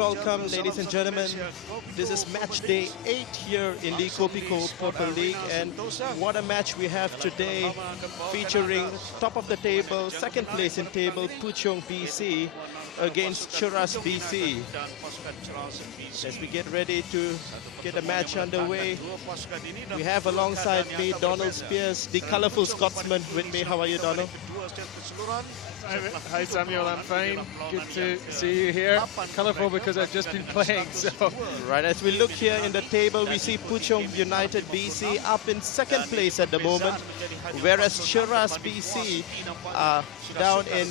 welcome, ladies and gentlemen. This is match day 8 here in the Kopiko Purple League, and what a match we have today, featuring top of the table, second place in table, Puchong BC against Cheras BC. As we get ready to get the match underway, we have alongside me Donald Spears, the colorful Scotsman with me. How are you, Donald? Hi Samuel, I'm fine. Good to see you here. Colourful because I've just been playing, so... Right, as we look here in the table, we see Puchong United BC up in second place at the moment, whereas Cheras BC are down in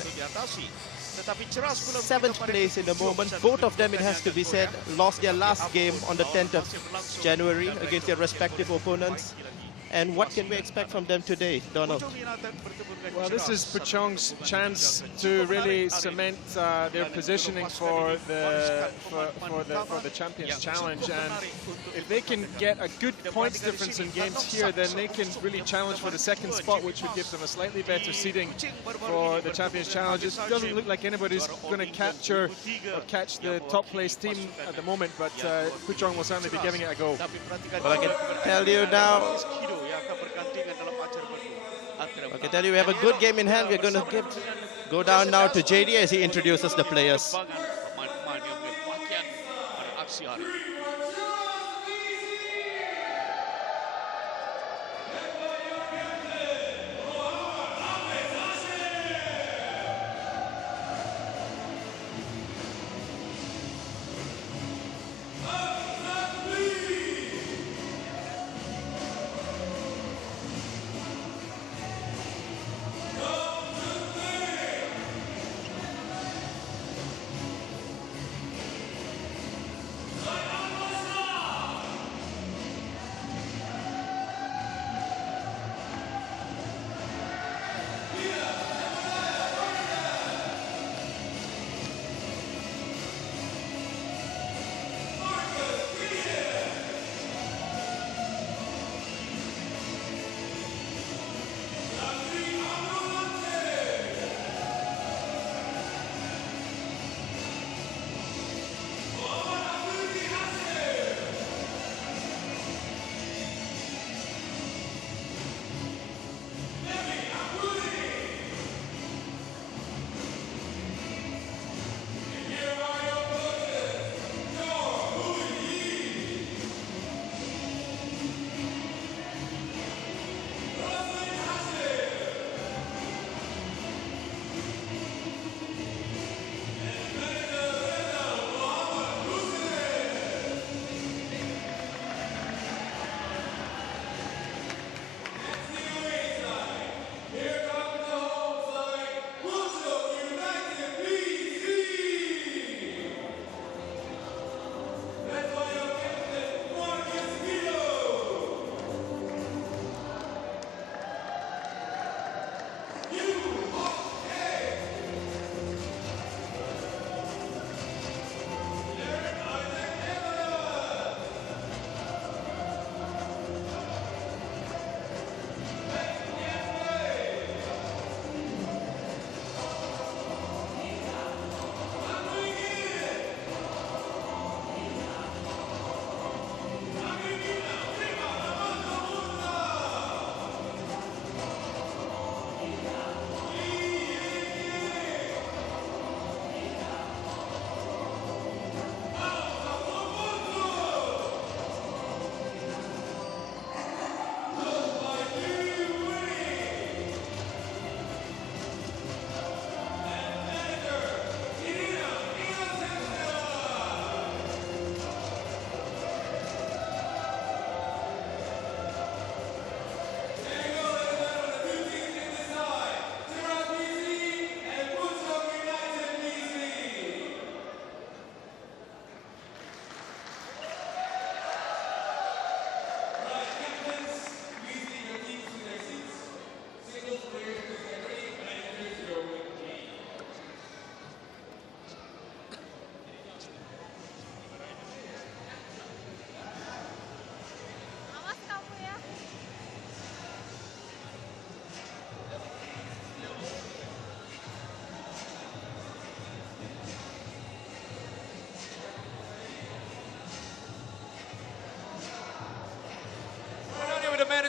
7th place in the moment. Both of them, it has to be said, lost their last game on the 10th of January against their respective opponents. And what can we expect from them today, Donald? Well, this is Puchong's chance to really cement their positioning for the Champions Challenge, and if they can get a good points difference in games here, then they can really challenge for the second spot, which would give them a slightly better seeding for the Champions Challenge. It doesn't look like anybody's going to catch the top place team at the moment, but Puchong will certainly be giving it a go. Well, I can tell you now, we have a good game in hand. We're going to go down now to JD as he introduces the players.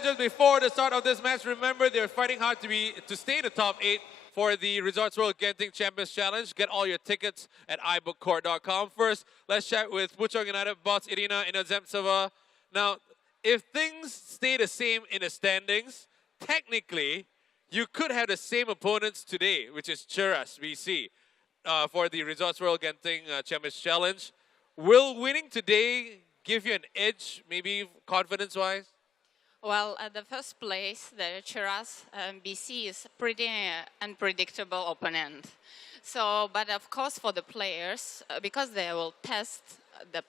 managers, before the start of this match, remember they're fighting hard to stay in the top 8 for the Resorts World Genting Champions Challenge. Get all your tickets at ibookcourt.com. First, let's chat with Puchong United boss Irina Inozemtseva. Now, if things stay the same in the standings, technically, you could have the same opponents today, which is Cheras, BC, for the Resorts World Genting Champions Challenge. Will winning today give you an edge, maybe confidence-wise? Well, at the first place, the Cheras BC is pretty unpredictable opponent. So, but of course for the players, because they will test the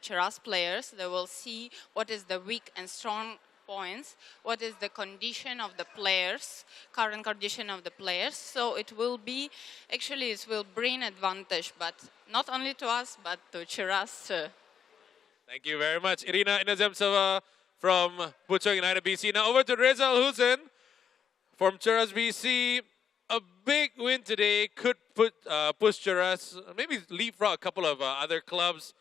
Cheras players, they will see what is the weak and strong points, what is the condition of the players, current condition of the players. So it will be, actually it will bring advantage, but not only to us, but to Cheras too. Thank you very much, Irina Inozemtseva from Puchong United BC. Now over to Reza Al-Hussein from Cheras BC. A big win today could push Cheras, maybe leapfrog a couple of other clubs.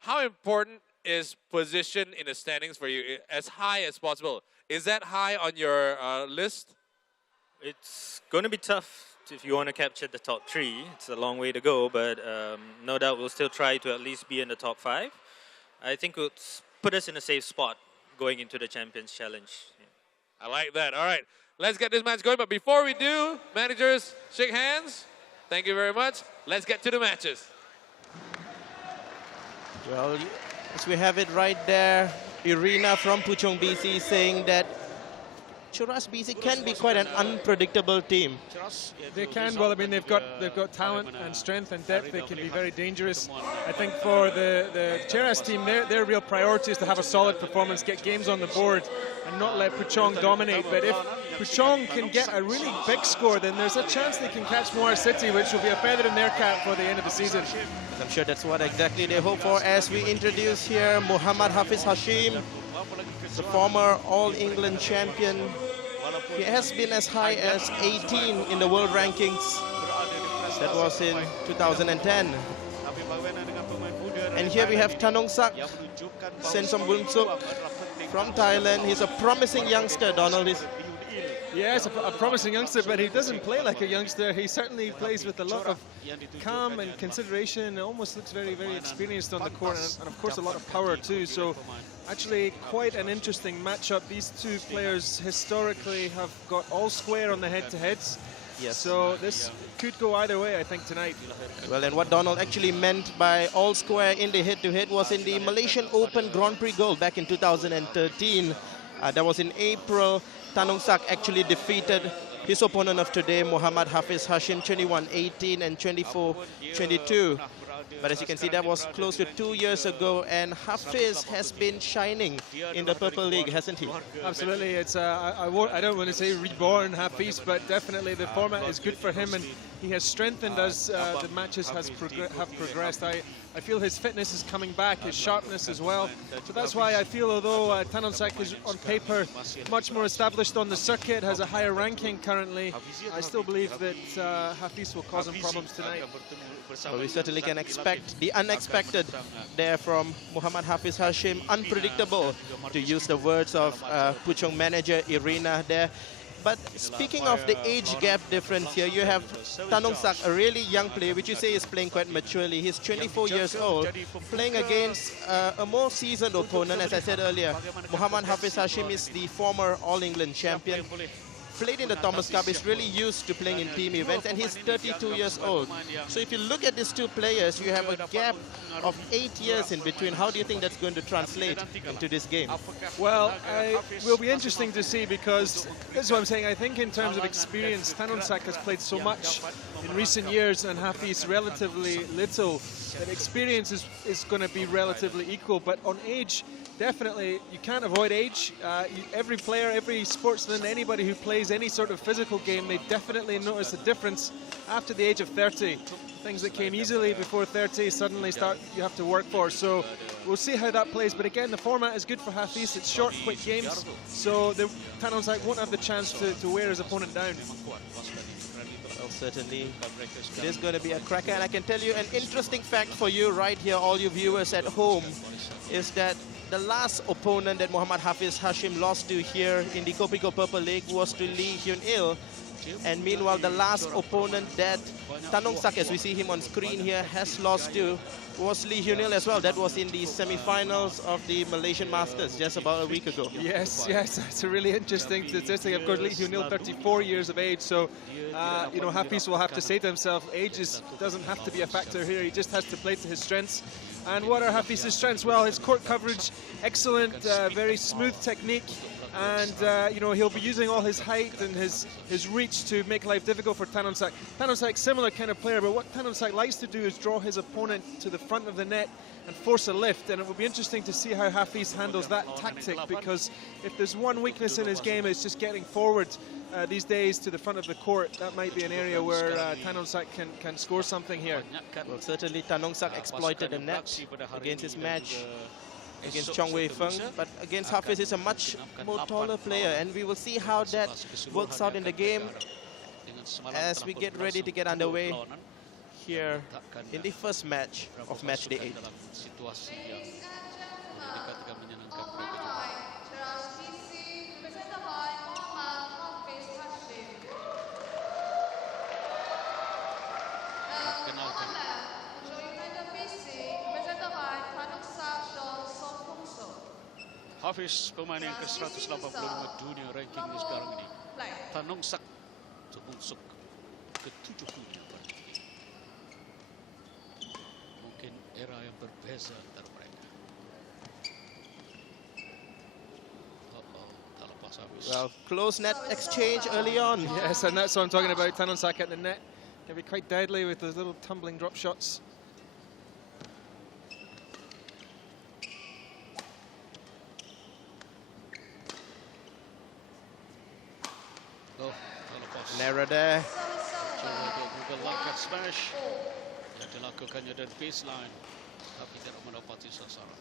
How important is position in the standings for you, as high as possible? Is that high on your list? It's going to be tough if you want to capture the top 3. It's a long way to go, but no doubt we'll still try to at least be in the top 5. I think it'll put us in a safe spot going into the Champions Challenge. Yeah. I like that. All right, let's get this match going. But before we do, managers, shake hands. Thank you very much. Let's get to the matches. Well, as we have it right there, Irina from Puchong BC saying that Cheras BC can be quite an unpredictable team. They can. Well, I mean, they've got talent and strength and depth. They can be very dangerous. I think for the Cheras team, their real priority is to have a solid performance, get games on the board, and not let Puchong dominate. But if Puchong can get a really big score, then there's a chance they can catch Muar City, which will be a feather in their cap for the end of the season. I'm sure that's what exactly they hope for. As we introduce here Muhammad Hafiz Hashim, the former All-England champion. He has been as high as 18 in the world rankings. That was in 2010. And here we have Tanongsak Sensombunsup from Thailand. He's a promising youngster, Donald. Yes, a promising youngster, but he doesn't play like a youngster. He certainly plays with a lot of calm and consideration, and almost looks very, very experienced on the court, and of course a lot of power too. So actually quite an interesting matchup. These two players historically have got all square on the head-to-heads. Yes. So this could go either way, I think, tonight. Well, and what Donald actually meant by all square in the head-to-head was in the Malaysian Open Grand Prix Gold back in 2013. That was in April. Tanongsak actually defeated his opponent of today, Muhammad Hafiz Hashim, 21-18 and 24-22. But as you can see, that was close to 2 years ago, and Hafiz has been shining in the Purple League, hasn't he? Absolutely. It's I don't want to say reborn Hafiz, but definitely the format is good for him, and he has strengthened as the matches have progressed. I feel his fitness is coming back, his sharpness as well. So that's why I feel, although Tanongsak is on paper much more established on the circuit, has a higher ranking currently, I still believe that Hafiz will cause him problems tonight. Well, we certainly can expect the unexpected there from Muhammad Hafiz Hashim. Unpredictable, to use the words of Puchong manager Irina there. But speaking of the age gap difference here, you have Tanongsak, a really young player, which you say is playing quite maturely. He's 24 years old, playing against a more seasoned opponent, as I said earlier. Muhammad Hafiz Hashim is the former All-England champion. Played in the Thomas Cup, is really used to playing in team events, and he's 32 years old. So if you look at these two players, you have a gap of 8 years in between. How do you think that's going to translate into this game? Well, it will be interesting to see, because this is what I'm saying. I think in terms of experience, Tanongsak has played so much in recent years and Hafiz relatively little, that experience is going to be relatively equal. But on age, definitely, you can't avoid age. Every player, every sportsman, anybody who plays any sort of physical game, they definitely notice a difference after the age of 30. Things that came easily before 30 suddenly you have to work for. So we'll see how that plays. But again, the format is good for Hafiz. It's short, quick games. So Tanongsak won't have the chance to wear his opponent down. Well, certainly, it is going to be a cracker. And I can tell you an interesting fact for you right here, all you viewers at home, is that the last opponent that Muhammad Hafiz Hashim lost to here in the Kopiko Purple League was to Lee Hyun-il. And meanwhile, the last opponent that Tan Nong Sak, as we see him on screen here, has lost to was Lee Hyun-il as well. That was in the semi-finals of the Malaysian Masters just about a week ago. Yes, it's a really interesting statistic. Of course, Lee Hyun-il, 34 years of age, so you know, Hafiz will have to say to himself, age doesn't have to be a factor here. He just has to play to his strengths. And what are Hafiz's strengths? Well, his court coverage, excellent, very smooth technique. And you know, he'll be using all his height and his reach to make life difficult for Tan Nong Sak. Tan Nong Sak, similar kind of player, but what Tan Nong Sak likes to do is draw his opponent to the front of the net and force a lift. And it will be interesting to see how Hafiz handles that tactic, because if there's one weakness in his game, it's just getting forward these days to the front of the court. That might be an area where Tan Nong Sak can score something here. Well, certainly Tan Nong Sak exploited the net against his match against Chong Wei Feng, but against Hafiz is a much more taller player, and we will see how that works out in the game as we get ready to get underway here in the first match of match day 8. Hafiz pemain yang ke-185 dunia ranking ini sekarang ini. Tan Nong Sak termasuk ke-70 pada ini. Mungkin era yang berbeza antara mereka. Terlepas Hafiz. Well, close net exchange early on. Yes, and that's what I'm talking about. Tan Nong Sak at the net can be quite deadly with those little tumbling drop shots. Narrow there. Coba dia Google langkah smash yang dilakukannya dari baseline, tapi tidak mendapati sasaran.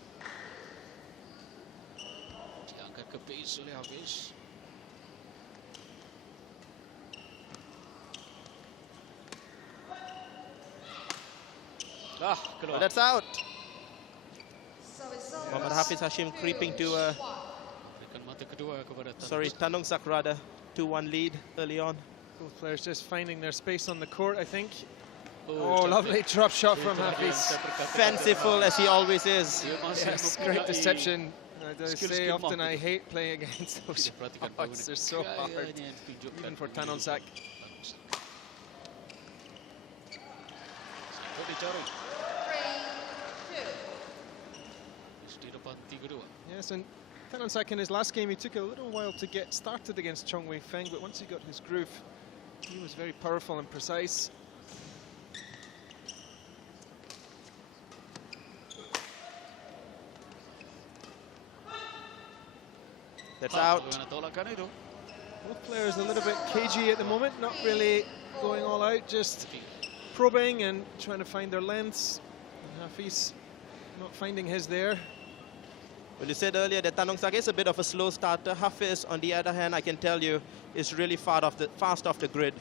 Diangkat ke base oleh Hafiz. Well, that's out. Muhammad Hafiz Hashim creeping to Berikan mata kedua kepada Tan Nong Sak rather, 2-1 lead early on. Both players just finding their space on the court, I think. Oh, lovely drop shot from Hafiz. Fanciful as he always is. Yes, great deception. I say often I hate playing against those shots. They're so hard, even for Tan Nong Sak. Yes, and Tan Nong Sak in his last game, he took a little while to get started against Chong Wei Feng, but once he got his groove, he was very powerful and precise. That's out. Both players a little bit cagey at the moment, not really going all out, just probing and trying to find their lengths. And Hafiz not finding his there. Well, you said earlier that Tan Nong Sak is a bit of a slow starter. Hafiz, on the other hand, I can tell you, is really fast off the grid.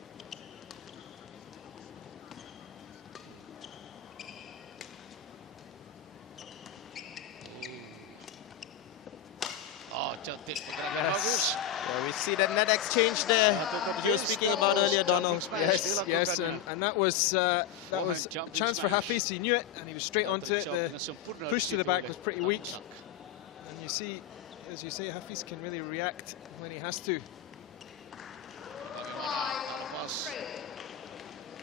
Yes. Yeah, we see that net exchange there you were speaking about earlier, Donald. Yes, and that was a chance for Hafiz. He knew it, and he was straight onto it. The push to the back was pretty weak. And you see, as you say, Hafiz can really react when he has to.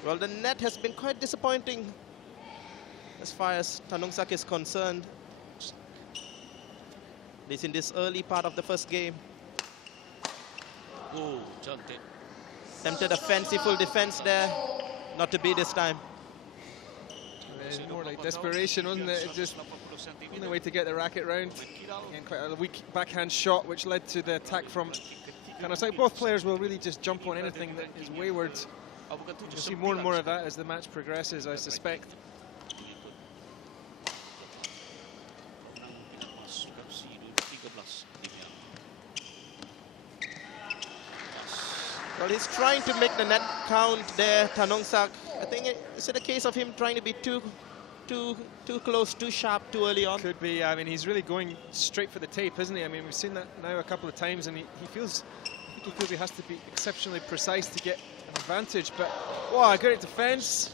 Well, the net has been quite disappointing as far as Tan Nong Sak is concerned. At least in this early part of the first game. Oh, cantik. Attempted a fanciful defense there. Not to be this time. More like desperation, wasn't it? It's just the only way to get the racket round. Again, quite a weak backhand shot, which led to the attack from Tan Nong Sak. Both players will really just jump on anything that is wayward. You'll see more and more of that as the match progresses, I suspect. Well, he's trying to make the net count there, Tan Nong Sak. I think it's a case of him trying to be too too close, too sharp, too early on. Could be. I mean, he's really going straight for the tape, isn't he? I mean, we've seen that now a couple of times, and he feels, I think he feels he has to be exceptionally precise to get an advantage. But wow, great defense.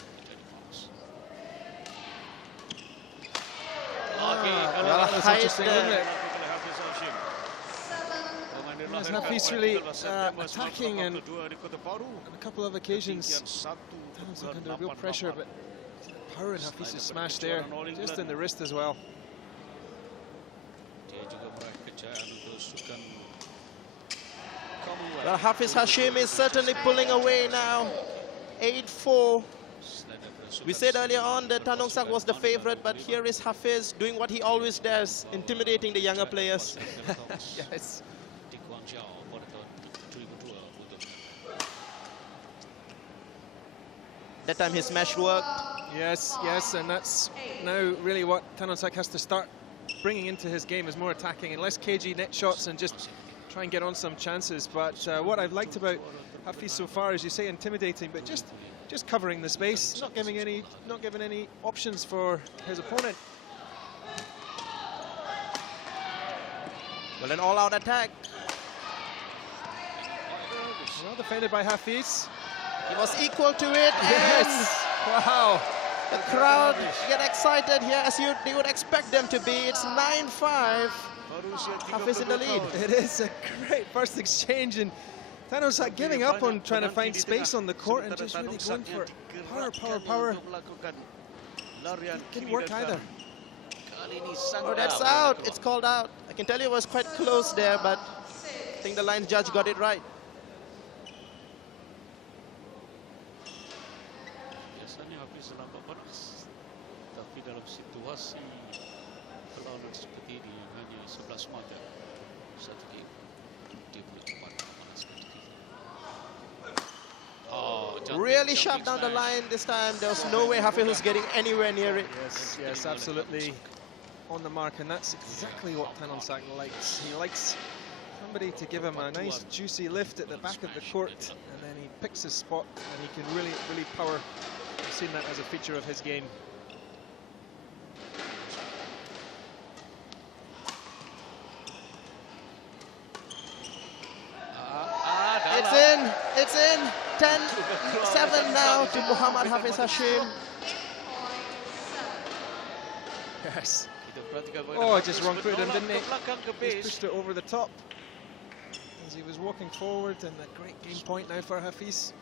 That was interesting, wasn't it? Yes, Hafiz really attacking, and on a couple of occasions, Tanong Sak under real pressure, but power in Hafiz's smash there, just in the wrist as well. Well, Hafiz Hashim is certainly pulling away now. 8-4. We said earlier on that Tanong Sak was the favorite, but here is Hafiz doing what he always does, intimidating the younger players. Yes. That time his smash worked. Yes, yes, and that's now really what Tanong Sak has to start bringing into his game, is more attacking and less cagey net shots and just try and get on some chances. But what I've liked about Hafiz so far, as you say, intimidating, but just covering the space, not giving any options for his opponent. Well, an all-out attack. Well defended by Hafiz. He was equal to it. Yes! Wow! The crowd get excited here, as they would expect them to be. It's 9-5. Hafiz in the lead. It is a great first exchange, and Tanong Sak giving up on trying to find space on the court and just really going for power. Didn't work either. Oh, that's out. It's called out. I can tell you it was quite close there, but I think the line judge got it right. Biasanya Hafiz nampak panas, tapi dalam situasi perlawanan seperti ini yang hanya 11 mata satu game, dia boleh cepat panas seperti itu. Really sharp down the line this time. There was no way Hafiz was getting anywhere near it. Yes, yes, absolutely on the mark, and that's exactly what Tanong Sak likes. He likes somebody to give him a nice juicy lift at the back of the court, and then he picks his spot and he can really power. I've seen that as a feature of his game. It's in. 10-7 now to Muhammad Hafiz Hashim. Yes. Oh, just wrong footed him, didn't he? Just pushed it over the top as he was walking forward, and a great game point now for Hafiz.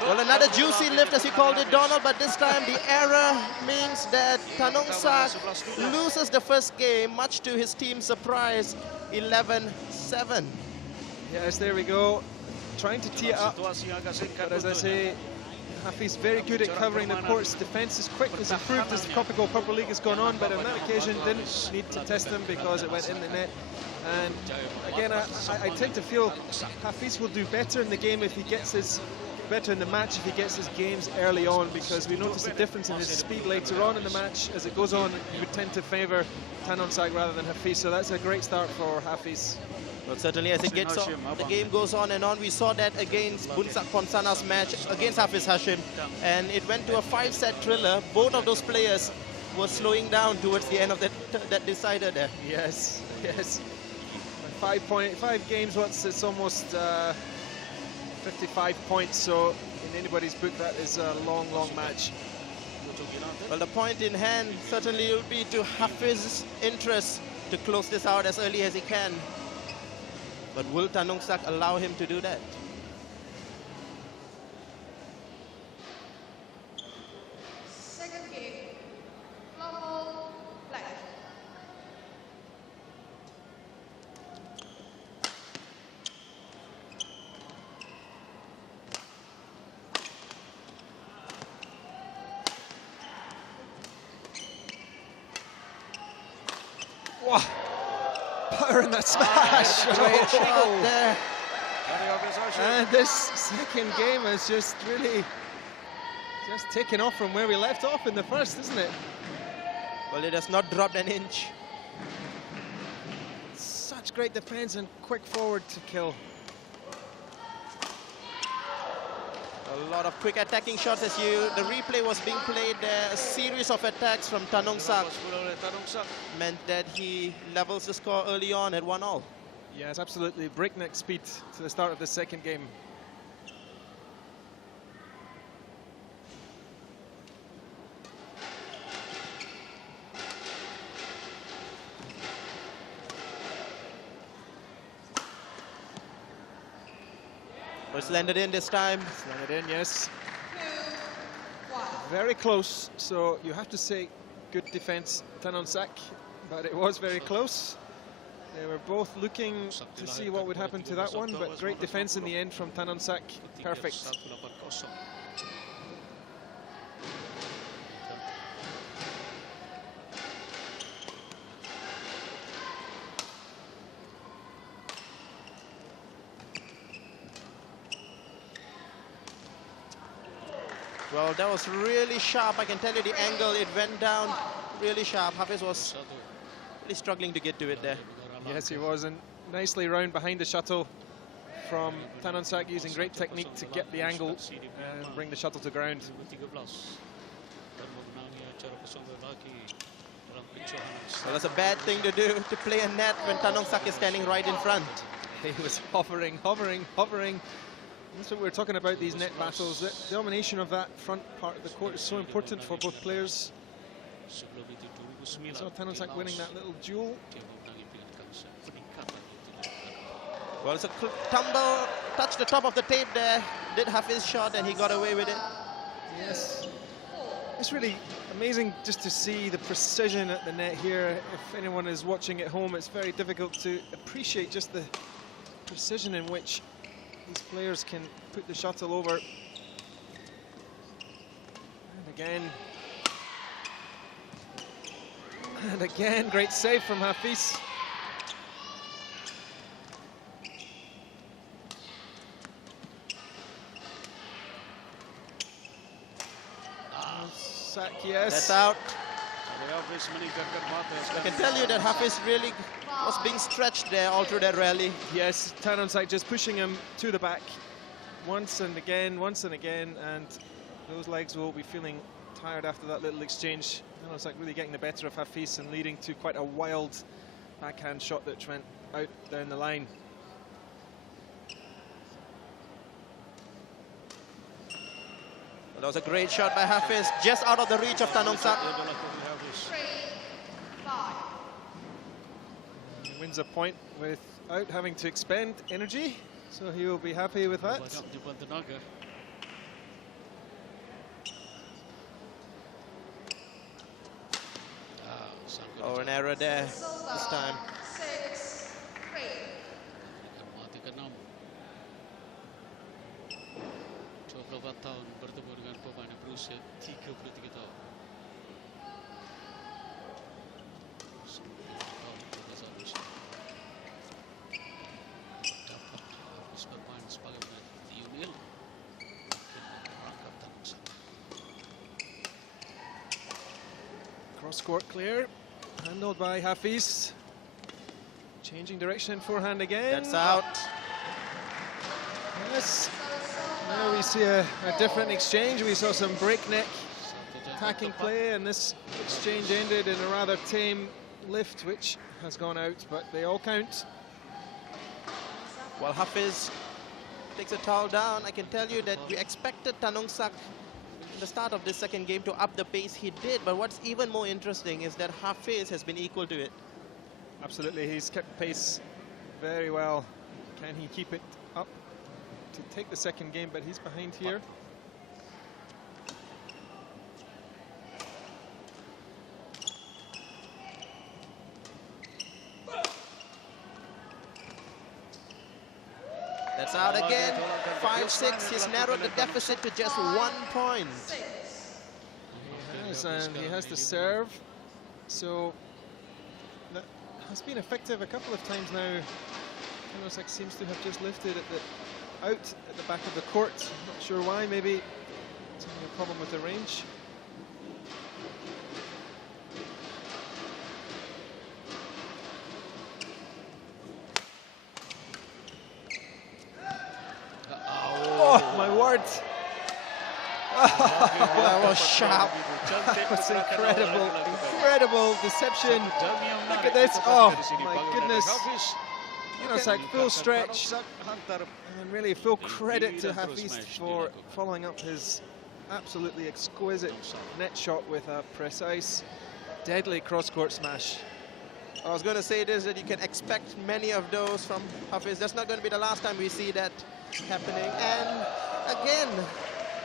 Well, another juicy lift, as you called it, Donald, but this time the error means that Tanong Sak loses the first game, much to his team's surprise, 11-7. Yes, there we go. Trying to tee it up, but as I say, Hafiz very good at covering the court's defense. Is quick, has improved as the Kopiko Purple League has gone on, but on that occasion didn't need to test him because it went in the net. And again, I tend to feel Hafiz will do better in the game if he gets his better in the match if he gets his games early on, because we notice a difference in his speed later on in the match. As it goes on, you would tend to favour Tanong Sak rather than Hafiz, so that's a great start for Hafiz. Well, certainly as it gets on, the game goes on and on. We saw that against Bunsak Ponsana's match against Hafiz Hashim, and it went to a 5-set thriller. Both of those players were slowing down towards the end of that decider there. Yes, yes. 5 games, it's almost 55 points, so in anybody's book that is a long match. Well, the point in hand certainly will be to Hafiz's interest to close this out as early as he can. But will Tanong Sak allow him to do that? Second game, Global Black. Wow. Power in that smash! Great shot there. And this second game is just really taken off from where we left off in the first, isn't it? Well, it has not dropped an inch. Such great defense and quick forward to kill. A lot of quick attacking shots as the replay was being played there. A series of attacks from Tanongsak meant that he levels the score early on at 1-all. Yes, absolutely. Breakneck speed to the start of the second game. But it's landed in this time. It's landed in, yes. Very close, so you have to say good defense, Tanongsak, but it was very close. They were both looking to see what would happen to that one, but great defense in the end from Tanongsak. Perfect. Well, that was really sharp. I can tell you the angle, it went down really sharp. Hafiz was really struggling to get to it there. Yes, he was, and nicely round behind the shuttle from Tanongsak, using great technique to get the angle and bring the shuttle to ground. Well, that's a bad thing to do, to play a net when Tanongsak is standing right in front. He was hovering, hovering, hovering. That's what we're talking about, these net battles. The domination of that front part of the court is so important for both players. So Tanongsak winning that little duel. Well, it's a tumble, touched the top of the tape there, did Hafiz shot and he got away with it. Yes. It's really amazing just to see the precision at the net here. If anyone is watching at home, it's very difficult to appreciate just the precision in which these players can put the shuttle over. And again, great save from Hafiz. Sack, yes. That's out. I can tell you that Hafiz really was being stretched there all through that rally. Yes, Tanongsak just pushing him to the back once and again, and those legs will be feeling tired after that little exchange. Tanongsak really getting the better of Hafiz and leading to quite a wild backhand shot that went out down the line. That was a great shot by Hafiz, just out of the reach of Tanongsak. He wins a point without having to expend energy, so he will be happy with that. Oh, an error there this time. 24 tahun bertemu dengan pemain berusia 33 tahun. Dapat harus bermain sebagai pemain Unil. Cross court clear, handled by Hafiz. Changing direction in forehand again. That's out. Yes. Now we see a different exchange. We saw some breakneck attacking play, and this exchange ended in a rather tame lift, which has gone out, but they all count. Well, Hafiz takes a towel down. I can tell you that we expected Tanongsak in the start of this second game to up the pace. He did, but what's even more interesting is that Hafiz has been equal to it. Absolutely, he's kept pace very well. Can he keep it up to take the second game? But he's behind here. That's out again. 5-6. He's narrowed the deficit to just 1 point. Yes, and he has to serve. So that has been effective a couple of times now. Tanongsak seems to have just lifted out at the back of the court. Not sure why. Maybe it's having a problem with the range. Oh my word! That was sharp. That was incredible deception. Look at this. Oh my goodness. It's like full stretch. And really full credit to Hafiz for following up his absolutely exquisite net shot with a precise, deadly cross-court smash. I was going to say this, that you can expect many of those from Hafiz. That's not going to be the last time we see that happening. And again,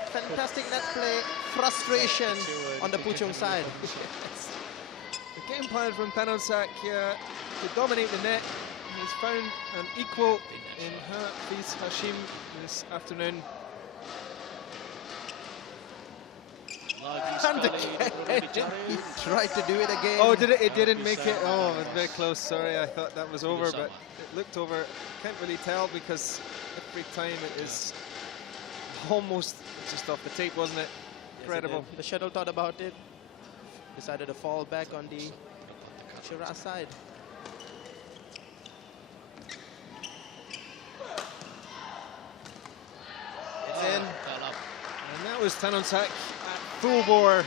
fantastic net play, frustration on the Puchong side. The game plan from Tanonsak to dominate the net. He's found an equal in Hafiz Hashim this afternoon. And again, he tried to do it again. Oh, did it? It didn't make it. Oh, it was very close. Sorry, I thought that was over, but it looked over. Can't really tell because every time it is almost just off the tape, wasn't it? Incredible. Yes, the shuttle thought about it, decided to fall back on the Cheras side. It's in. And that was Tanonsak at full bore.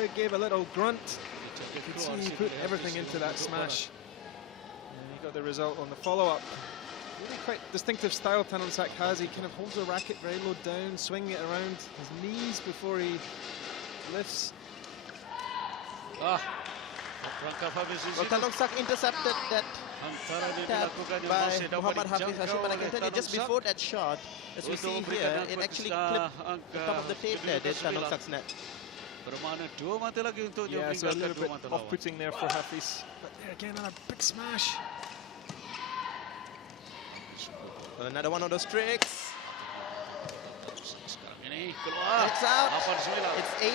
He gave a little grunt. You could see he put everything into that smash. And he got the result on the follow-up. Really quite distinctive style Tanonsak has. He kind of holds the racket very low down, swinging it around his knees before he lifts. Well, Tanonsak intercepted that tap by Muhammad Hafiz Hashim, but I can tell you just before that shot, as we see here, it actually clipped the top of the tape there, did Tanongsak's net. Yeah, so a little bit off-putting there for Hafiz. But there again, another big smash. Well, another one of those tricks. It's out. It's 8-9.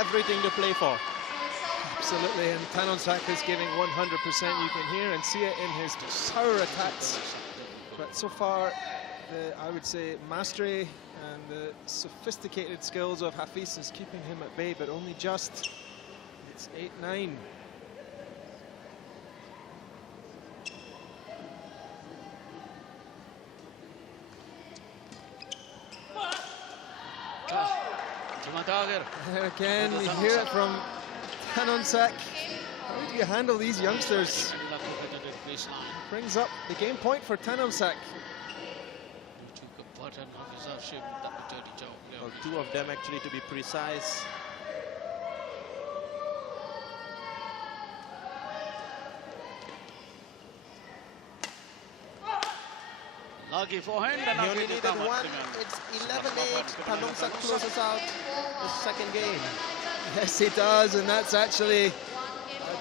Everything to play for. Absolutely, and Tanonsak is giving 100%. You can hear and see it in his sour attacks. But so far, I would say mastery and the sophisticated skills of Hafiz is keeping him at bay, but only just. It's 8-9. There again, you hear it from Tanonsak. How do you handle these youngsters? Brings up the game point for Tanonsak. Well, two of them actually, to be precise. He only needed one. It's 11-8. Tanongsak closes out the second game. Yes, he does, and that's actually a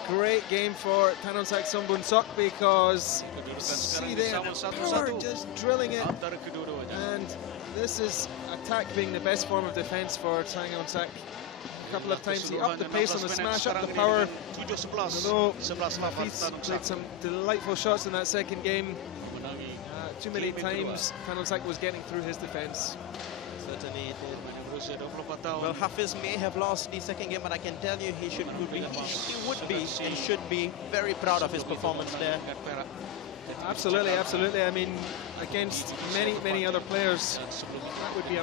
great game for Tanonsak Sombunsok because see there, power just drilling it. And this is attack being the best form of defense for Tanonsak. A couple of times he upped the pace on the smash, up the power. Although Hafiz played some delightful shots in that second game, too many times Tanonsak was getting through his defense. Certainly it did. Well, Hafiz may have lost the second game, but I can tell you he would be and should be very proud of his performance there. Absolutely, absolutely. I mean, against many other players, that would be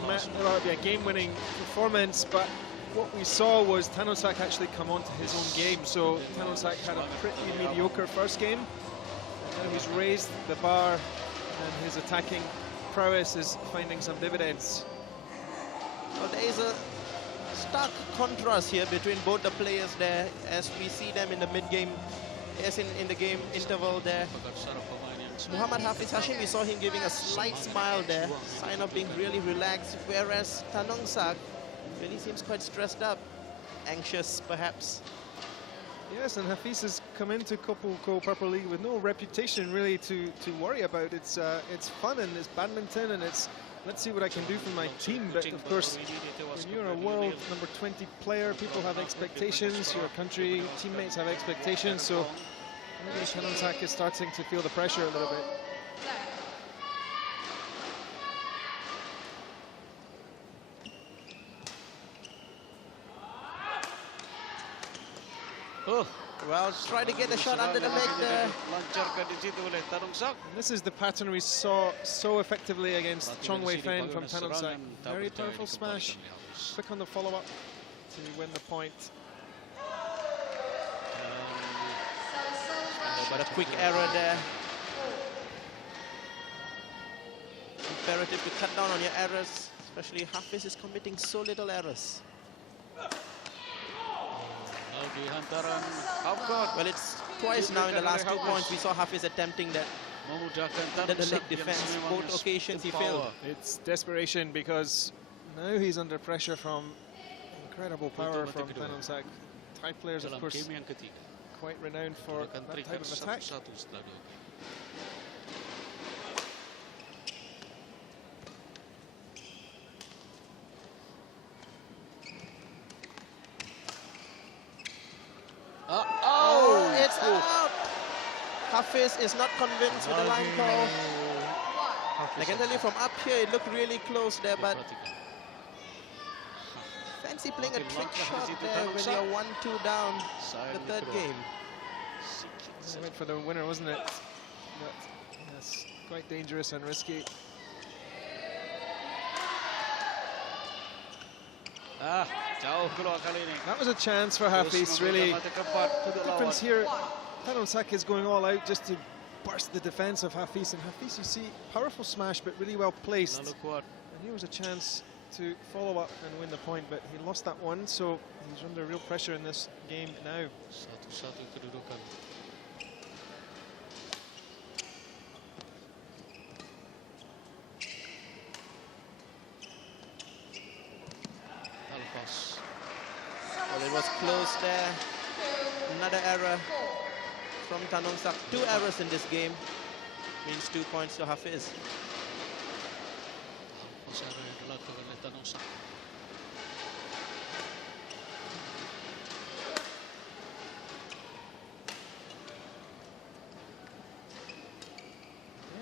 a game-winning performance. But what we saw was Tanonsak actually come onto his own game. So Tanonsak had a pretty mediocre first game. And now he's raised the bar, and his attacking prowess is finding some dividends. Well, there is a stark contrast here between both the players there as we see them in the mid-game, as in the game interval there. Muhammad Hafiz Hashim, we saw him giving a slight smile there, sign of being really relaxed, whereas Tanongsak really seems quite stressed up, anxious perhaps. Yes, and Hafiz has come into Kopiko Purple League with no reputation really to worry about. It's fun and it's badminton and it's let's see what I can do for my team. But of course, when you're a world number 20 player, people have expectations. Your country teammates have expectations. So maybe Tanonsak is starting to feel the pressure a little bit. Oh, Well, try to get a shot under the leg there. lancarkan di situ oleh Tanong Sak. And this is the pattern we saw so effectively against Chong Wei Fen from Tan Sak. Very powerful smash, quick on the follow-up to win the point. But a quick error there. Imperative to cut down on your errors, especially Hafiz is committing so little errors. Di hantaran half-court. Well, it's twice now in the last 2 points we saw Hafiz attempting that Memudahkan under Tanong the leg Sak yang defense. memang Both occasions he failed. It's desperation because now he's under pressure from incredible power from Tan Sak. Thai players, of dalam course, game yang ketiga. quite renowned for Akan that terikat type of attack. 1-1 setelah 2. Oh, it's out! Hafiz is not convinced with the line call. I can tell you from up here, it looked really close there, but fancy playing a trick shot there when you're 1-2 down the third game. He went for the winner, wasn't it? But yes, quite dangerous and risky. Jauh keluar kali ini. That was a chance for Hafiz, really. The difference here, Tan Sak is going all out just to burst the defense of Hafiz. And Hafiz, you see, powerful smash, but really well placed. Lalu kuat. And here was a chance to follow up and win the point, but he lost that one, so he's under real pressure in this game now. 1-1 kedudukan. Lepas. Well, it was close there. Another error from Tan Sak. 2 errors in this game. Means 2 points to Hafiz. Lepas era yang dilakukan oleh Tanong Sak.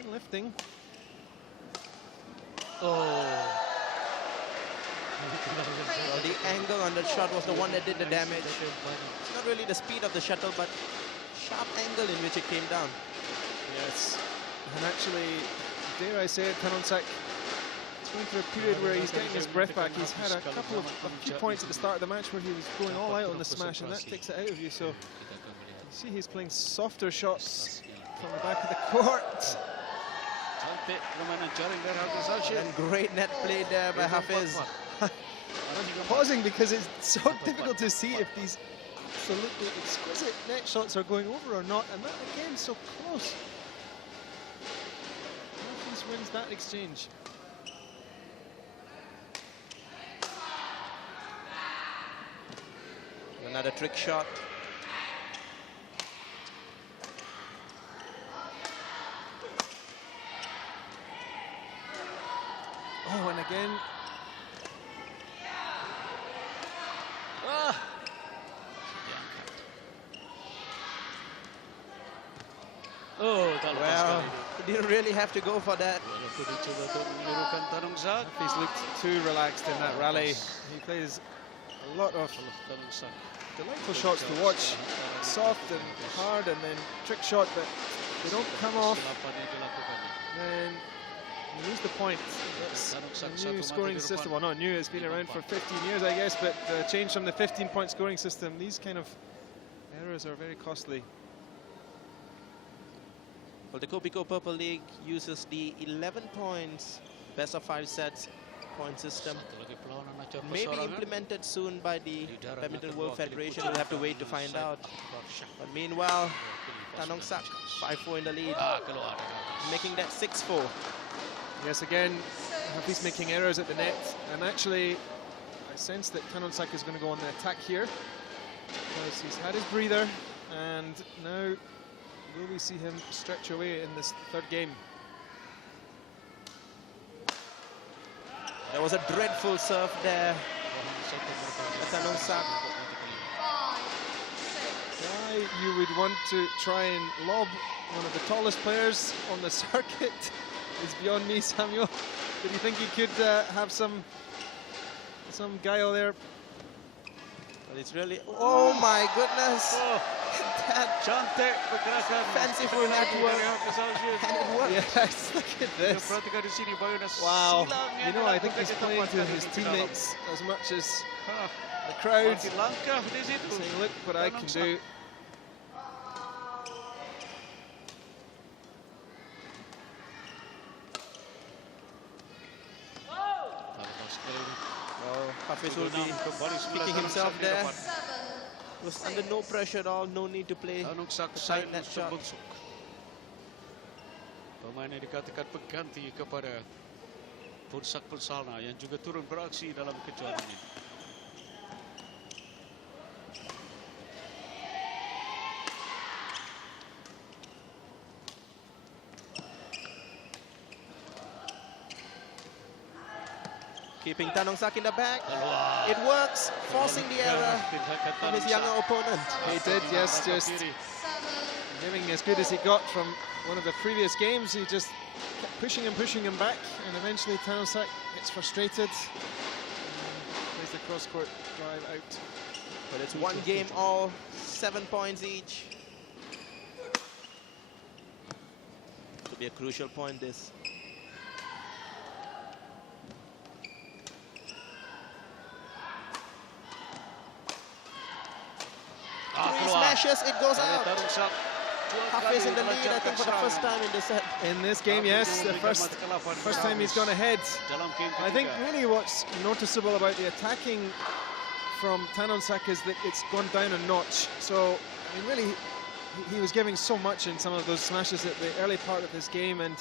And lifting. Well, the angle on that shot was the one that did the damage. It's not really the speed of the shuttle, but sharp angle in which it came down. Yes. And actually, dare I say it, Tan Sak is going through a period where he's getting his breath back. He's had a few points at the start of the match where he was going all out on the smash, and that takes it out of you. So you see he's playing softer shots from the back of the court. Cantik permainan jaring dari Hafiz Rashid. And great net play there by Hafiz. I'm pausing because it's so difficult to see if these absolutely exquisite net shots are going over or not, and that again so close. Hafiz wins that exchange. Another trick shot. Oh, and again. Oh, tak lepas Well, kali itu. he didn't really have to go for that. Walaupun dicoba untuk menirukan Tanong Sak. He's looked too relaxed in that rally. He plays a lot of Tanong Sak. delightful shots to watch. Soft and hard, and then trick shot, but they don't come off. Kesilapan yang dilakukan. Then you lose the point. That's a new scoring system. Well, not new, it's been around for 15 years, I guess, but the change from the 15-point scoring system, these kind of errors are very costly. Well, the Kopiko Purple League uses the 11 points, best of 5 sets point system. Satu lagi perlawanan acur Maybe persorangan. implemented soon by the Di darat Badminton yang World kedua, Federation. Puchong We'll have to wait to find side out. akbar Syah. But meanwhile, Pilih Tan pas Sak 5-4 in the lead, keluar. making that 6-4. Yes, again, Hafiz making errors at the net, and actually, I sense that Tan Sak is going to go on the attack here, because he's had his breather, and now will we see him stretch away in this third game? There was a dreadful serve there. Tan Sak. Why you would want to try and lob one of the tallest players on the circuit is beyond me, Samuel. Did you think he could have some guile there? But it's really, oh my goodness. That Cantik pergerakan. fanciful network. And it worked. Yes, look at this. Perhatikan di sini bagaimana Wow. silang You yang know, I think dilakukan he's kita playing to mainkan his di dalam. teammates as much as the crowd. Makin langkah di situ. Saying, look what I can do. Oh, Hafiz will be picking himself there. Was under no pressure at all, no need to play Tanong Sak a tight net shot. terbungsuk. Pemain yang dikatakan pengganti kepada Pursak Pulsalna yang juga turun beraksi dalam kejuaraan ini. Keeping Tan Ong Sak in the back. It works, forcing the error from his younger opponent. He did, yes, just giving as good as he got from one of the previous games. He just kept pushing him back, and eventually Tan Ong Sak gets frustrated. Plays the cross-court drive out. But it's one game all, 7 points each. Could be a crucial point, this. Three smashes, it goes out. Hafiz in the lead, I think, for the first time in the set. In this game, yes, the first time he's gone ahead. I think really what's noticeable about the attacking from Tan Ong Sak is that it's gone down a notch. So, I mean, really, he was giving so much in some of those smashes at the early part of this game, and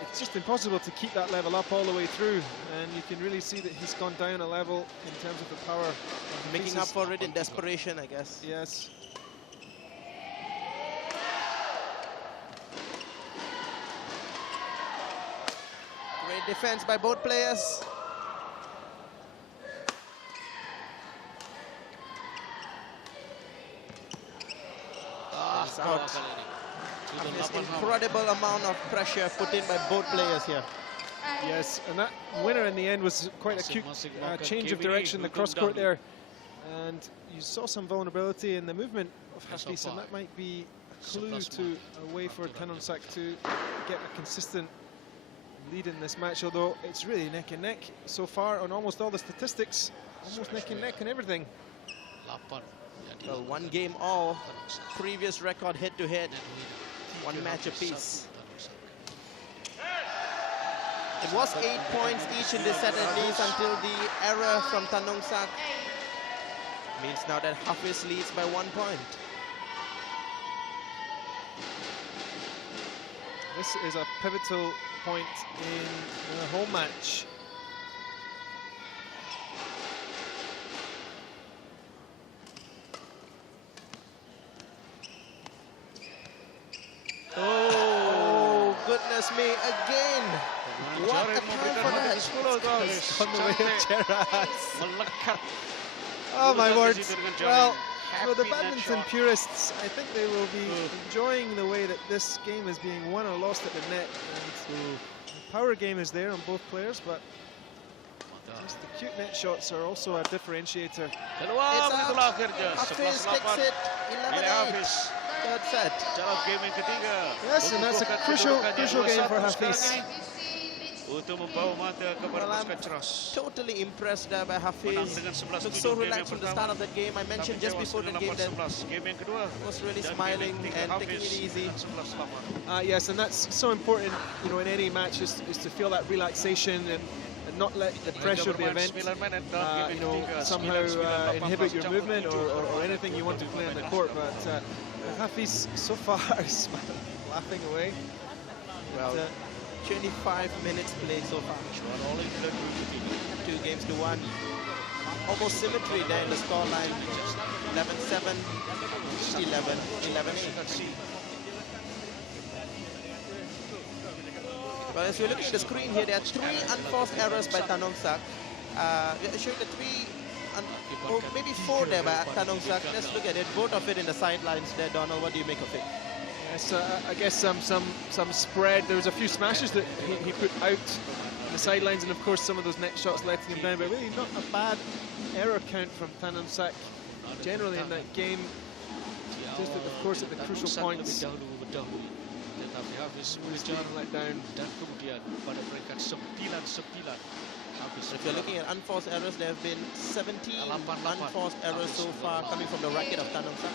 it's just impossible to keep that level up all the way through. And you can really see that he's gone down a level in terms of the power. Making up for it in desperation, I guess. Yes. Great defense by both players. Out. This incredible amount of pressure put in by both players here. Yes, and that winner in the end was quite a cute change of direction, the cross-court there. And you saw some vulnerability in the movement of Hafiz, and that might be a clue to a way for Tan Ong Sak to get a consistent lead in this match, although it's really neck and neck so far on almost all the statistics, almost neck and neck and everything. Well, one game all, previous record head-to-head, one match apiece. It was 8 points each in this set at least until the error from Tan Ong Sak. Means now that Hafiz leads by 1 point. This is a pivotal point in the home match. Oh, goodness me, again. What a time for that. On the way of Cheras. Oh my word. Well, for the badminton purists, I think they will be enjoying the way that this game is being won or lost at the net. And the power game is there on both players, but just the cute net shots are also a differentiator. It's out. Hafiz takes it, 11-8. Third set. Yes, and that's a crucial game for Hafiz. Well, I'm totally impressed by Hafiz. Looked so relaxed from the start of the game. I mentioned just before the game that he was really smiling and taking it easy. Yes, and that's so important, you know, in any match is to feel that relaxation and not let the pressure of the event, you know, somehow inhibit your movement or anything you want to play on the court. But Hafiz so far is laughing away. Well, 25 minutes played so far. 2 games to 1. Almost symmetry there in the scoreline. 11-7, 11-8. Well, as you look at the screen here, there are 3 unforced errors by Tan Ong Sak. Showing the 3, or maybe 4 there by Tan Ong Sak. Let's look at it. Both of it in the sidelines there, Donald. What do you make of it? Yes, I guess some spread. There was a few smashes that he put out on the sidelines, and of course some of those net shots letting him down. But really not a bad error count from Tan Ong Sak. generally in that game, just at, of course, at the crucial points. Tetapi Hafiz Being let down. dan kemudian pada peringkat 9-9 Hafiz. If you're looking at unforced errors, there have been 17 unforced errors so far coming from the racket of Tan Hong Sak.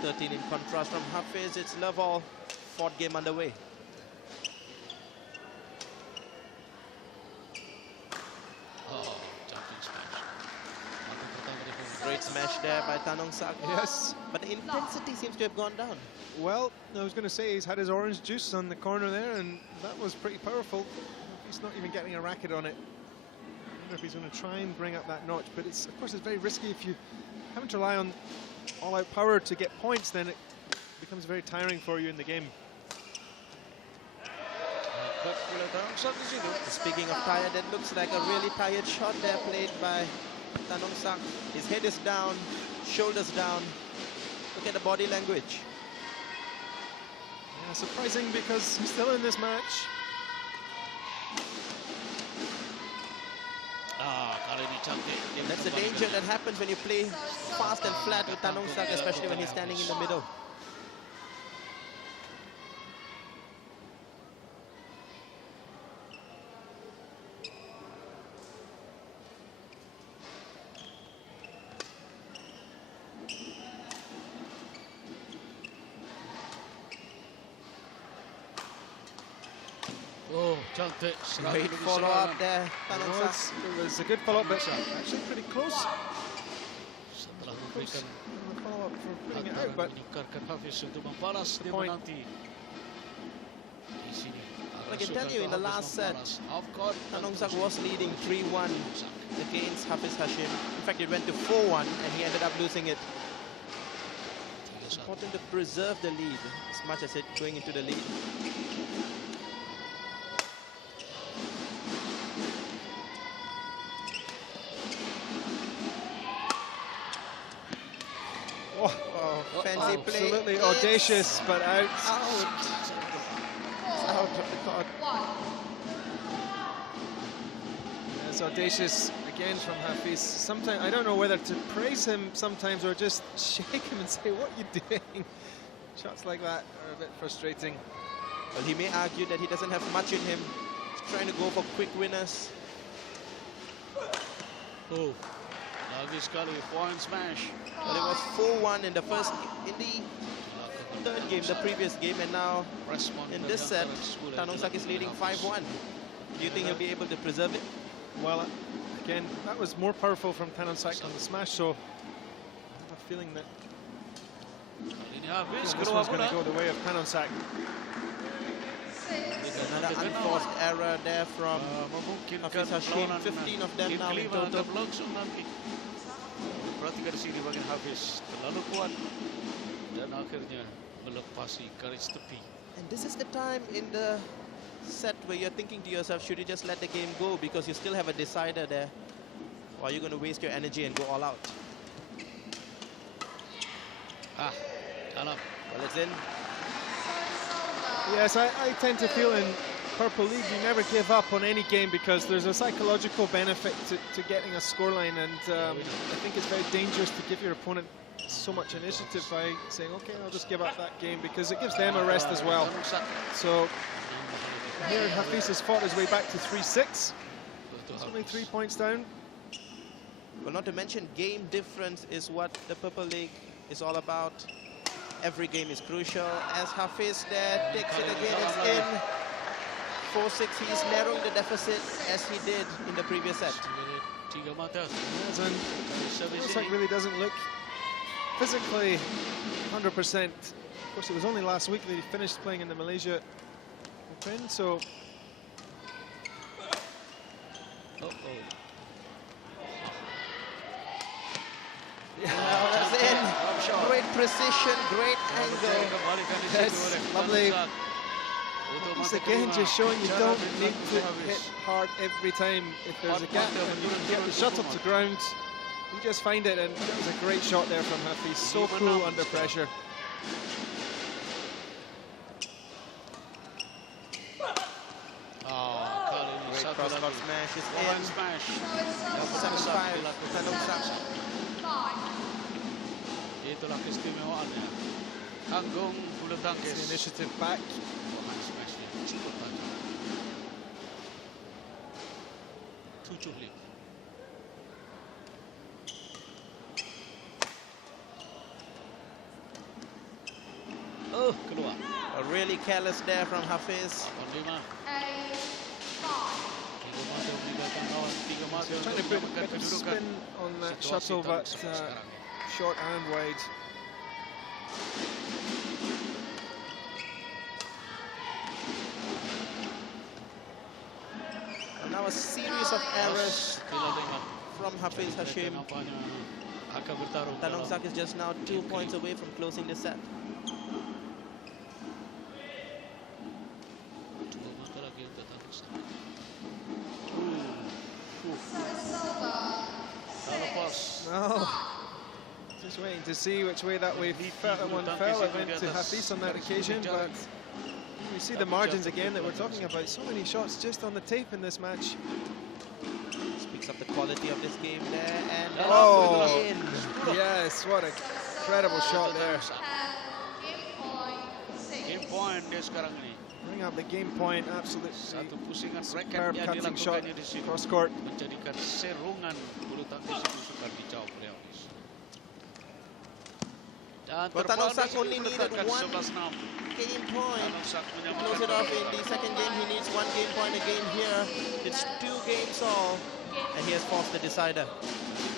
13 in contrast from Hafiz. It's love all. Fourth game underway. Oh, jumping smash. Mata pertama dia pun. Great smash there by Tan Hong Sak. Yes. But the intensity seems to have gone down. Well, I was going to say he's had his orange juice on the corner there, and that was pretty powerful. He's not even getting a racket on it. I wonder if he's going to try and bring up that notch, but it's, of course, it's very risky. If you having to rely on all-out power to get points, then it becomes very tiring for you in the game. Speaking of tired, that looks like a really tired shot there played by Tan Hong Sak. His head is down, shoulders down. Look at the body language. Yeah, surprising because he's still in this match. Kali ini cantik. That's the danger that happens when you play fast and flat with Tan Hong Sak, especially when he's standing in the middle. Oh, cantik. Great follow-up there, Tan Hong Sak. It was a good follow-up, but actually pretty close. Setelah Close memberikan on the follow-up for putting it out, hantaran but menyukarkan Hafiz untuk membalas dia point. menanti. Di sini. I can tell you in the last set, Tan Hong Sak was leading 3-1 against Hafiz Hashim. In fact, it went to 4-1 and he ended up losing it. It's important to preserve the lead as much as it going into the lead. Oh, fancy play. absolutely audacious, but out. Out of the court. It's audacious again from Hafiz. Sometimes I don't know whether to praise him sometimes or just shake him and say, "What are you doing?" Shots like that are a bit frustrating. Well, he may argue that he doesn't have much in him. He's trying to go for quick winners. Oh, lagi sekali point smash. Well, it was 4-1 in the third game, the previous game, and now in this set, Tan Hong Sak is leading 5-1. Do you think he'll be able to preserve it? Well, again, that was more powerful from Tan Hong Sak on the smash, so I have a feeling that Ini Hafiz this keluar one's going bola. to go the way of Tan Hong Sak. Another unforced error there from Memungkinkan Hafiz Hashim. perlawanan 15 of them game now in kelima akan total. berlangsung nanti. Perhatikan di sini bagian Hafiz terlalu kuat dan akhirnya melepasi garis tepi. And this is the time in the set where you're thinking to yourself, should you just let the game go because you still have a decider there? Or are you going to waste your energy and go all out? Dalam. Well, it's in. Yes, I tend to feel in Purple League you never give up on any game because there's a psychological benefit to getting a scoreline, and I think it's very dangerous to give your opponent so much initiative by saying, okay, I'll just give up that game, because it gives them a rest as well. So here Hafiz has fought his way back to 3-6. It's only 3 points down. Well, not to mention game difference is what the Purple League is all about. Every game is crucial. As Hafiz there takes it again, it's in. 4-6, he's narrowing the deficit as he did in the previous set. Tiga mata. Yes, and looks like really doesn't look physically 100%. Of course, it was only last week that he finished playing in the Malaysia Open, so Well, that's in. Great precision, great angle. that's lovely. He's again just showing you don't need to hit hard every time. If there's a gap and you can get the shot up to ground, you just find it, and that was a great shot there from Hafiz. So cool under pressure. right Satu cross-court lagi. smash is Forehand in. smash. So it's 7-5, Tanongsak. 5. Itulah keistimewaannya. Tanggung bulu The tangkis. initiative back. Forehand smashnya cukup tajam. 7-5. Oh, keluar. Really careless there from Hafiz. 8-5. 8-5. Tiga mata meninggalkan lawan. 3 mata Trying untuk to put a menyamakan bit of kedudukan. spin on that Situasi shuttle, but Tanongsak sekarang ini. short and wide. And now a series of errors Kita tengok from Hafiz Hashim. nampaknya akan bertarung dalam Tanongsak is just now 2 points away from closing the set. 2 mata lagi untuk Tanongsak. Tak lepas. No. Just waiting to see which way that one fell. It went to Hafiz on that occasion, but you see the margins again that we're talking about. So many shots just on the tape in this match. Speaks of the quality of this game there, and Oh. in. Yes, what an incredible shot there. Game point 6. Game point dia sekarang ini. Bring up the game point, absolutely Satu pusingan superb raket yang cutting shot dilakukannya di sini cross court. menjadikan serungan bulu tangkis itu sukar dijawab oleh Hafiz. Dan But terpaut Tanongsak di only sini needed meletakkan one 11-6. Game point. Tanongsak Close menyamakan it off in the second game. He needs 1 game point again here. It's 2 games all, and he has forced the decider.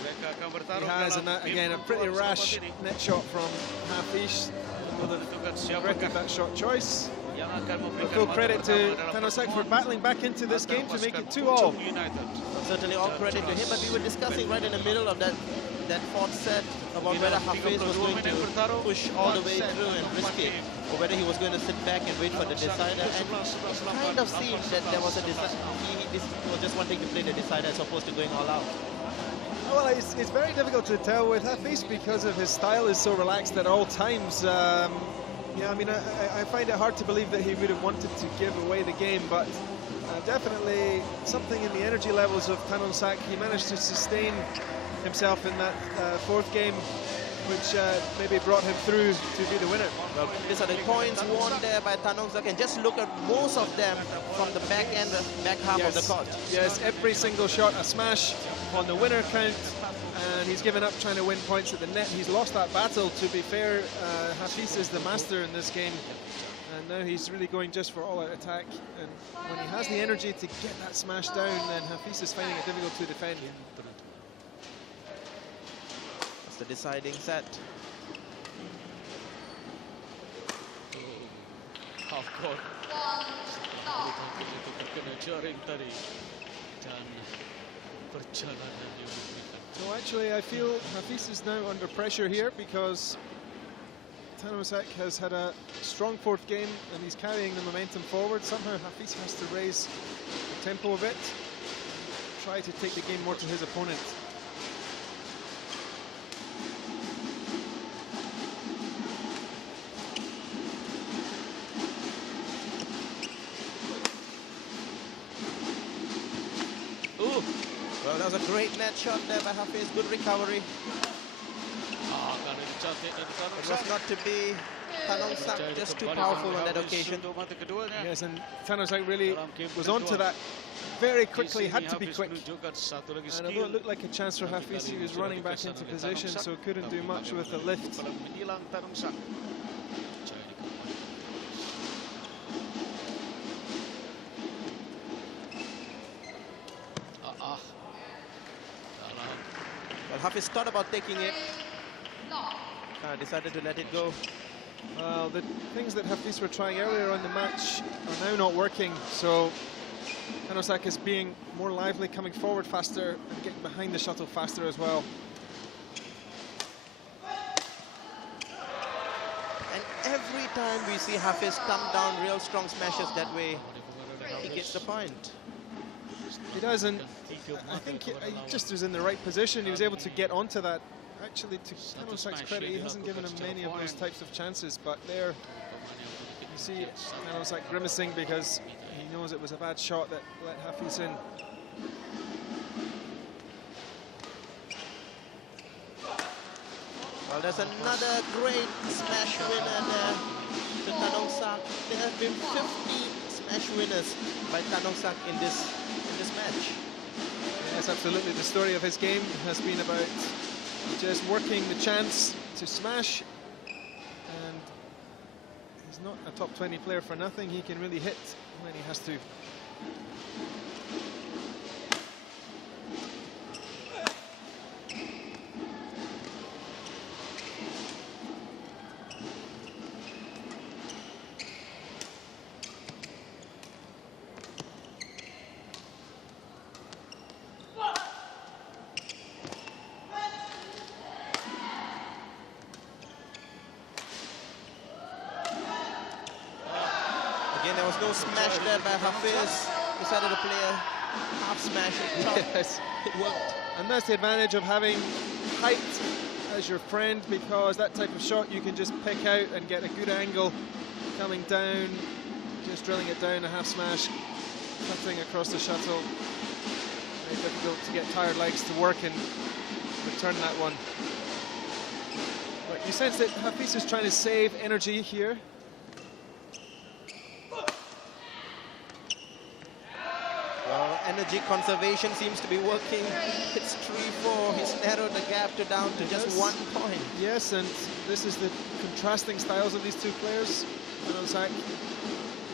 Mereka akan He bertarung has, dalam and that, game again, a kedua pretty bersama rash ini. net shot from Hafiz. Would have Menentukan siapakah corrected that shot choice. yang akan memberikan Full mata credit to pertama dalam Tanongsak for pertemuan battling back into this antara game to make it pasukan 2-all. Puchong United. Certainly all credit to him, but we were discussing right in the middle of that fourth set about whether Hafiz was going to push all the way through and risk it, or whether he was going to sit back and wait for the decider. And it kind of seemed that there was a decider. He was just wanting to play the decider as opposed to going all out. Well, it's very difficult to tell with Hafiz because of his style is so relaxed at all times. Yeah, I mean, I find it hard to believe that he would have wanted to give away the game, but definitely something in the energy levels of Tanongsak. He managed to sustain himself in that fourth game, which maybe brought him through to be the winner. Well, these are the points won there by Tanongsak, and just look at most of them from the back end, back half of the court. Yes, every single shot a smash on the winner count, and he's given up trying to win points at the net. He's lost that battle, to be fair. Hafiz is the master in this game, and now he's really going just for all-out attack. And when he has the energy to get that smash down, then Hafiz is finding it difficult to defend. That's the deciding set. Half court. Bulu tangkis itu terkena jaring tadi dan perjalanannya memberikan. So actually, I feel Hafiz is now under pressure here because Tanongsak has had a strong fourth game and he's carrying the momentum forward. Somehow Hafiz has to raise the tempo a bit, try to take the game more to his opponent. Ooh, well, that was a great net shot there by Hafiz. Good recovery. Kali ini cantik dari It Tanongsak. was not to be. Tanongsak just too powerful on that occasion. Untuk mata keduanya. Yes, and Tanongsak really was onto that very quickly, had to be quick. And although it looked like a chance for Hafiz, he was running back into position, so couldn't do much with the lift. Menilang Tanongsak. Well, Hafiz thought about taking it. Decided to let it go. Well, the things that Hafiz were trying earlier on the match are now not working, so Tanongsak is being more lively, coming forward faster and getting behind the shuttle faster as well. And every time we see Hafiz thumb down real strong smashes that way, he gets the point. He does, and I think he just was in the right position. He was able to get onto that. Actually, to Tanongsak's credit, he hasn't given him many of those types of chances, but there you see Tanongsak grimacing because he He knows it was a bad shot that let Hafiz in. Well, there's another great smash winner there to Tanong Sak. There have been 50 smash winners by Tanong Sak in this match. Yes, absolutely. The story of his game has been about just working the chance to smash, and he's not a top 20 player for nothing. He can really hit when he has to. Again, there was no smash there by Hafiz. Decided to play a half smash. Yes. It worked. And that's the advantage of having height as your friend, because that type of shot you can just pick out and get a good angle coming down, just drilling it down, a half smash, cutting across the shuttle. Very difficult to get tired legs to work and return that one. But you sense that Hafiz is trying to save energy here. Well, energy conservation seems to be working. It's 3-4. He's narrowed the gap down to just 1 point. Yes, and this is the contrasting styles of these two players. Sak,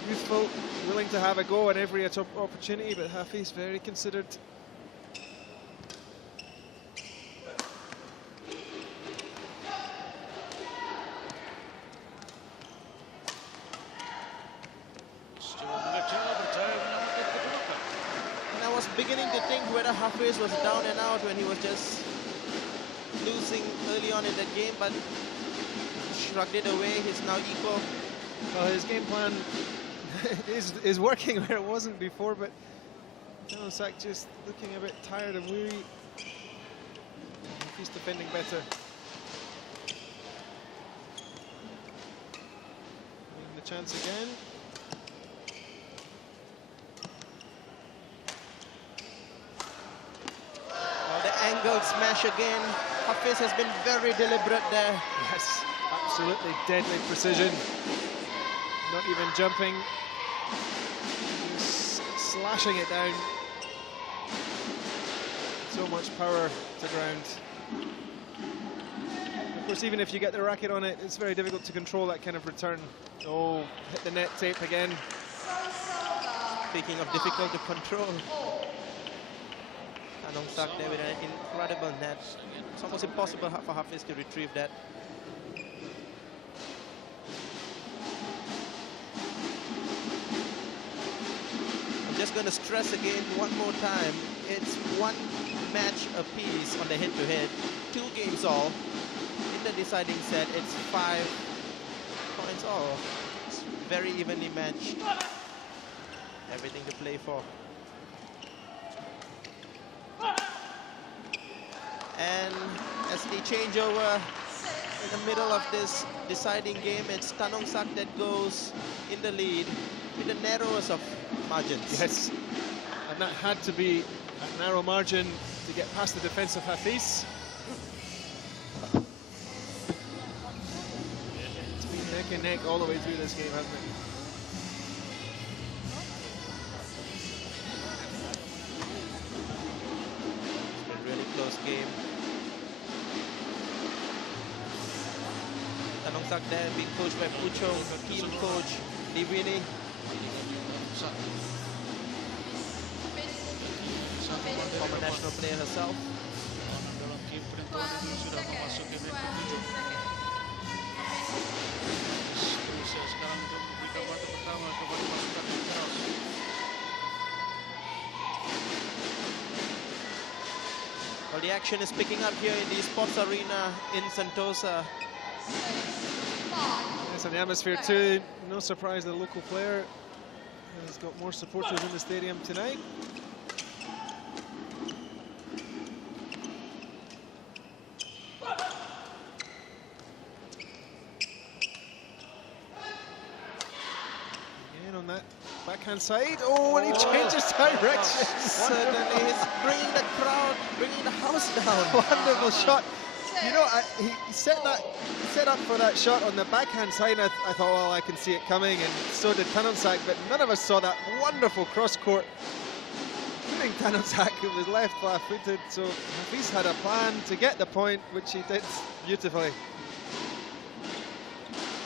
youthful, willing to have a go at every opportunity, but Hafiz very considered. And I was beginning to think whether Hafiz was down and out when he was just losing early on in the game, but shrugged it away. He's now equal. Well, his game plan is working where it wasn't before, but Sak just looking a bit tired and weary. He's defending better. Getting the chance again. The angled smash again. Hafiz has been very deliberate there. Yes, absolutely deadly precision. Not even jumping, just slashing it down. So much power to ground. Of course, even if you get the racket on it, it's very difficult to control that kind of return. Oh, hit the net tape again. Speaking of difficult to control, Tanong Sak there with an incredible net. It's almost impossible for Hafiz to retrieve that. I'm just going to stress again one more time. It's 1 match apiece on the head-to-head, 2 games all. In the deciding set, it's 5 points all. It's very evenly matched. Everything to play for. And as the changeover in the middle of this deciding game, it's Tanong Sak that goes in the lead with the narrowest of margins. Yes, and that had to be a narrow margin to get past the defense of Hafiz. It's been neck and neck all the way through this game, hasn't it? It's been a really close game. Tanong Sak there being coached by Puchong, team coach Divini. Former national player herself. Dalam game penentuan ini sudah memasuki menit ke-7. Seterusnya sekarang untuk memberikan batu pertama kepada pasukan Cheras. Well, the action is picking up here in the sports arena in Sentosa. Yes, and the atmosphere too. No surprise the local player has got more supporters in the stadium tonight. backhand side. Oh, and he changes direction. Certainly, he's bringing the crowd, bringing the house down. Wonderful shot. You know, he set up for that shot on the backhand side. I thought, well, I can see it coming, and so did Tanonsak, but none of us saw that wonderful cross-court. Putting Tanonsak, who was left flat-footed, so Hafiz had a plan to get the point, which he did beautifully.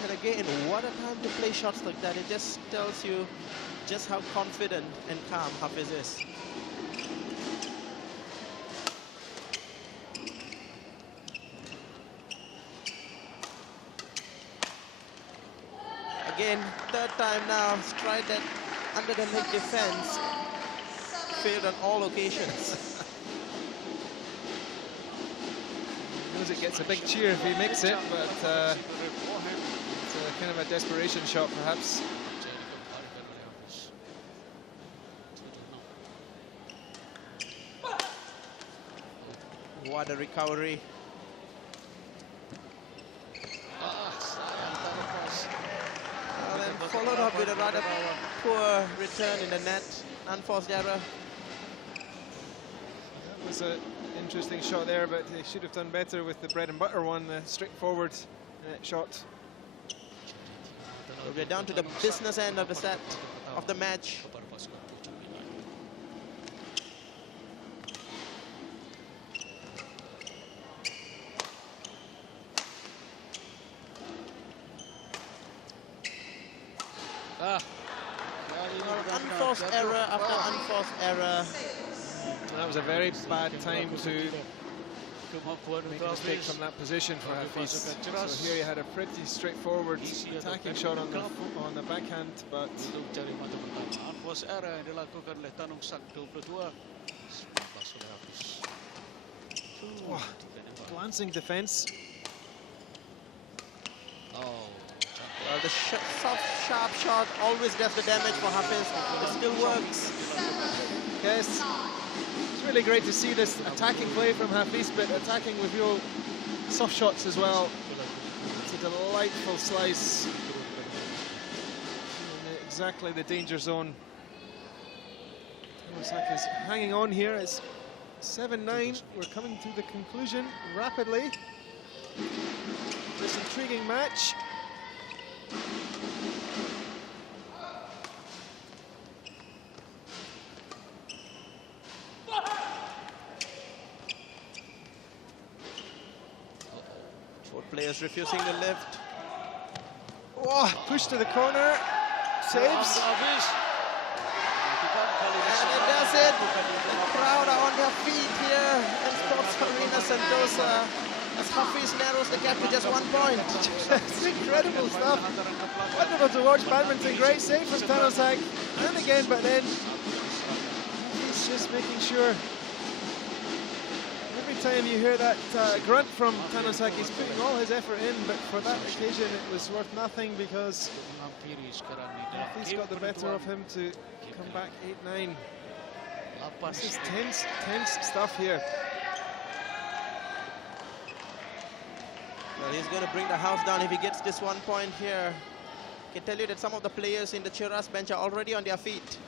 And again, what a time to play shots like that. It just tells you just how confident and calm Hafiz is. Again, third time now, stride that under the leg defense. Failed on all occasions. Knows it gets a big cheer if he makes it, but it's a kind of a desperation shot, perhaps. What a recovery. And then followed up with a rather poor return in the net. Unforced error. That was an interesting shot there, but they should have done better with the bread and butter one, the straightforward shot. We're down to the business end of the set, of the match. Unforced error after unforced error. That was a very bad time to make a mistake from that position for Hafiz. So here he had a pretty straightforward attacking shot on the backhand, but Unforced error yang dilakukan oleh Tanongsak 22. glancing defense. Well, the soft, sharp shot always does the damage for Hafiz. It still works. Yes, it's really great to see this attacking play from Hafiz, but attacking with real soft shots as well. It's a delightful slice. Exactly the danger zone. Looks like he's hanging on here. It's 7-9. We're coming to the conclusion rapidly. This intriguing match. Both players refusing to lift. Oh, push to the corner. Saves. And it does it. The crowd are on their feet here in Sports Arena Sentosa as Hafiz narrows the gap to just 1 point. It's incredible stuff. Wonderful to watch badminton. Great save from Tanonsak. And again, but then he's just making sure. Every time you hear that grunt from Tanonsak, he's putting all his effort in, but for that occasion it was worth nothing because he's got the better of him to come back 8-9. This is tense stuff here. Well, he's going to bring the house down if he gets this 1 point here. I can tell you that some of the players in the Cheras bench are already on their feet.